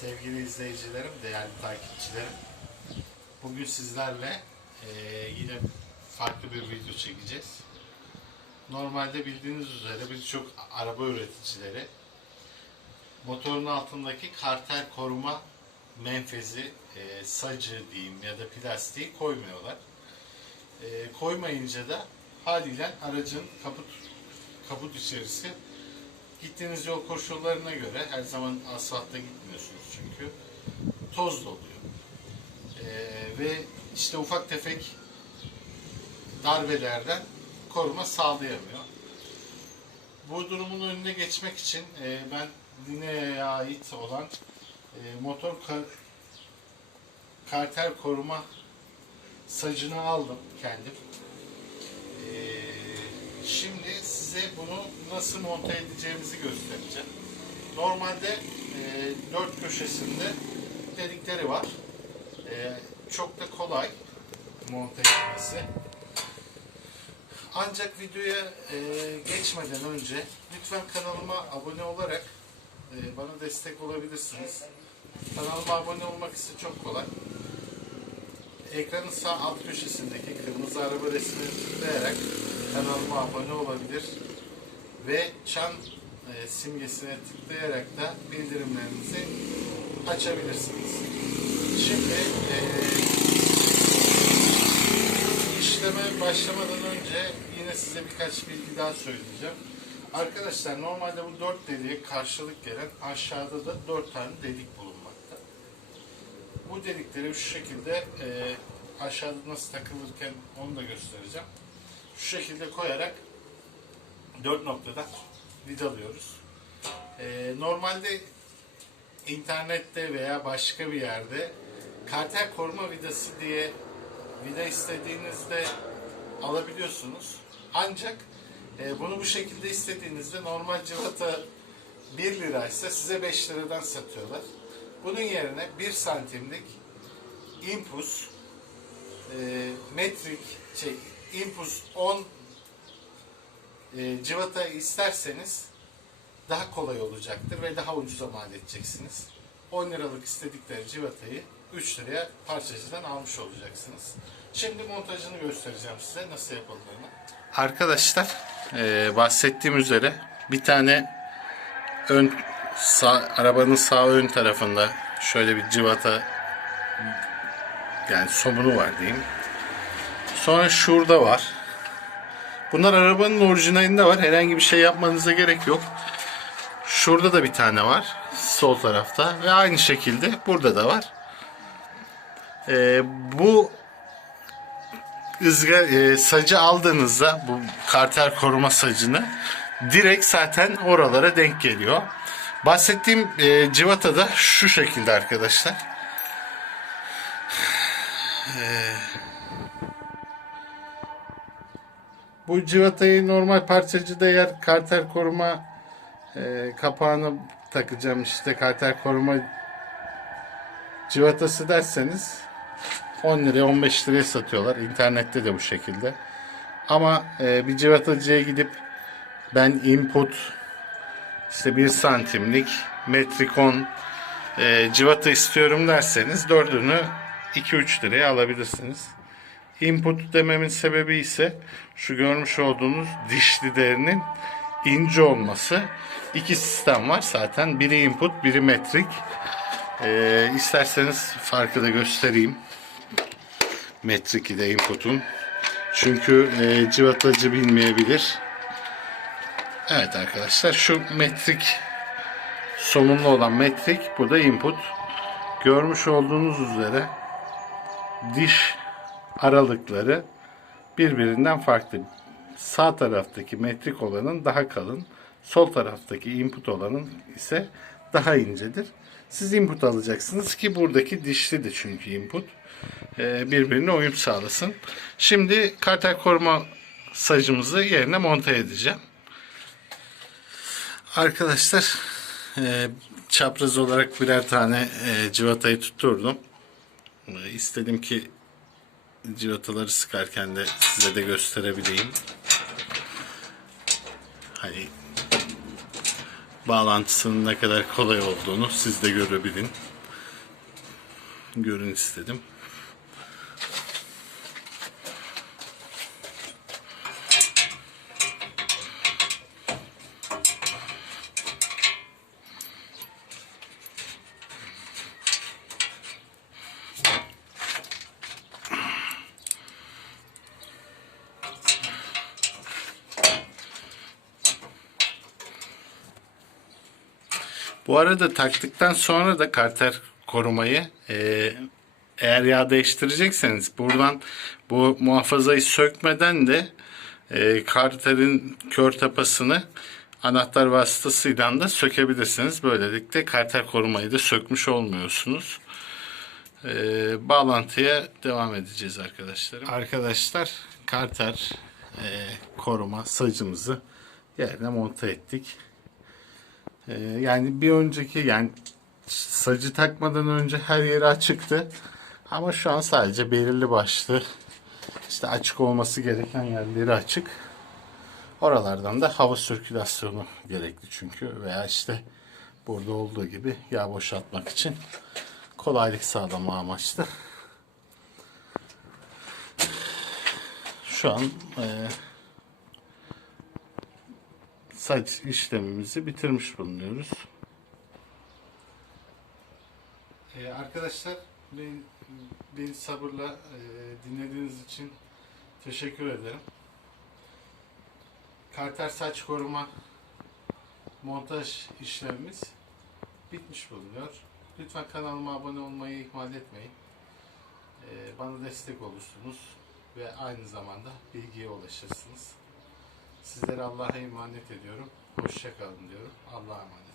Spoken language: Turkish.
Sevgili izleyicilerim, değerli takipçilerim. Bugün sizlerle eee, yine farklı bir video çekeceğiz. Normalde bildiğiniz üzere birçok araba üreticileri motorun altındaki kartel koruma menfezi, eee, sacı diyeyim ya da plastiği koymuyorlar. Eee, koymayınca da haliyle aracın kaput kaput içerisi Gittiğiniz yol koşullarına göre her zaman asfaltta gitmiyorsunuz çünkü toz doluyor. Ee, ve işte ufak tefek darbelerden koruma sağlayamıyor. Bu durumun önüne geçmek için e, ben Linea'ya ait olan e, motor ka- karter koruma sacını aldım kendim. Ee, Şimdi size bunu nasıl monte edeceğimizi göstereceğim. Normalde e, dört köşesinde delikleri var. E, çok da kolay monte etmesi. Ancak videoya e, geçmeden önce lütfen kanalıma abone olarak e, bana destek olabilirsiniz. Kanalıma abone olmak ise çok kolay. Ekranın sağ alt köşesindeki kırmızı araba resmini tıklayarak kanalıma abone olabilir ve çan e, simgesine tıklayarak da bildirimlerinizi açabilirsiniz. Şimdi e, işleme başlamadan önce yine size birkaç bilgi daha söyleyeceğim. Arkadaşlar normalde bu dört deliğe karşılık gelen aşağıda da dört tane delik bulunmakta. Bu delikleri şu şekilde e, aşağıda nasıl takılırken onu da göstereceğim. Şu şekilde koyarak dört noktada vidalıyoruz. E, normalde internette veya başka bir yerde kartel koruma vidası diye vida istediğinizde alabiliyorsunuz. Ancak e, bunu bu şekilde istediğinizde normal cıvata 1 liraysa size 5 liradan satıyorlar. Bunun yerine 1 santimlik impus e, metrik şey impus 10 e, cıvata isterseniz daha kolay olacaktır ve daha ucuza mal edeceksiniz. 10 liralık istedikleri civatayı 3 liraya parçacıdan almış olacaksınız. Şimdi montajını göstereceğim size nasıl yapıldığını. Arkadaşlar e, bahsettiğim üzere bir tane ön sağ, arabanın sağ ön tarafında şöyle bir civata yani somunu var diyeyim. Sonra şurada var. Bunlar arabanın orijinalinde var. Herhangi bir şey yapmanıza gerek yok. Şurada da bir tane var. Sol tarafta. Ve aynı şekilde burada da var. Ee, bu ızga, e, sacı aldığınızda bu karter koruma sacını direkt zaten oralara denk geliyor. Bahsettiğim e, civata da şu şekilde arkadaşlar. Bu civatayı normal parçacıda yer karter koruma e, kapağını takacağım işte karter koruma civatası derseniz 10 liraya 15 liraya satıyorlar. İnternette de bu şekilde. Ama e, bir civatacıya gidip ben input işte 1 santimlik metrikon e, civata istiyorum derseniz dördünü 2-3 liraya alabilirsiniz. Input dememin sebebi ise şu görmüş olduğunuz dişlilerinin ince olması. İki sistem var zaten. Biri input, biri metrik. Ee, isterseniz farkı da göstereyim. Metrik ile input'un. Çünkü e, civatacı bilmeyebilir. Evet arkadaşlar şu metrik somunlu olan metrik bu da input. Görmüş olduğunuz üzere diş aralıkları birbirinden farklı. Sağ taraftaki metrik olanın daha kalın, sol taraftaki input olanın ise daha incedir. Siz input alacaksınız ki buradaki dişli de çünkü input. Ee, birbirine uyum sağlasın. Şimdi kartel koruma sacımızı yerine monte edeceğim. Arkadaşlar e, çapraz olarak birer tane e, civatayı tutturdum. E, istedim ki civataları sıkarken de size de gösterebileyim. Hani bağlantısının ne kadar kolay olduğunu siz de görebilin. Görün istedim. Bu arada taktıktan sonra da karter korumayı e, eğer yağ değiştirecekseniz buradan bu muhafazayı sökmeden de e, karterin kör tapasını anahtar vasıtasıyla da sökebilirsiniz. Böylelikle karter korumayı da sökmüş olmuyorsunuz. E, bağlantıya devam edeceğiz arkadaşlarım. Arkadaşlar karter e, koruma sacımızı yerine monte ettik. Ee, yani bir önceki yani sacı takmadan önce her yeri açıktı. Ama şu an sadece belirli başlı işte açık olması gereken yerleri açık. Oralardan da hava sirkülasyonu gerekli çünkü veya işte burada olduğu gibi yağ boşaltmak için kolaylık sağlama amaçlı. Şu an e, saç işlemimizi bitirmiş bulunuyoruz. Ee, arkadaşlar beni, beni sabırla e, dinlediğiniz için teşekkür ederim. Karter saç koruma montaj işlemimiz bitmiş bulunuyor. Lütfen kanalıma abone olmayı ihmal etmeyin. Ee, bana destek olursunuz ve aynı zamanda bilgiye ulaşırsınız. Sizlere Allah'a emanet ediyorum. Hoşça kalın diyorum. Allah'a emanet.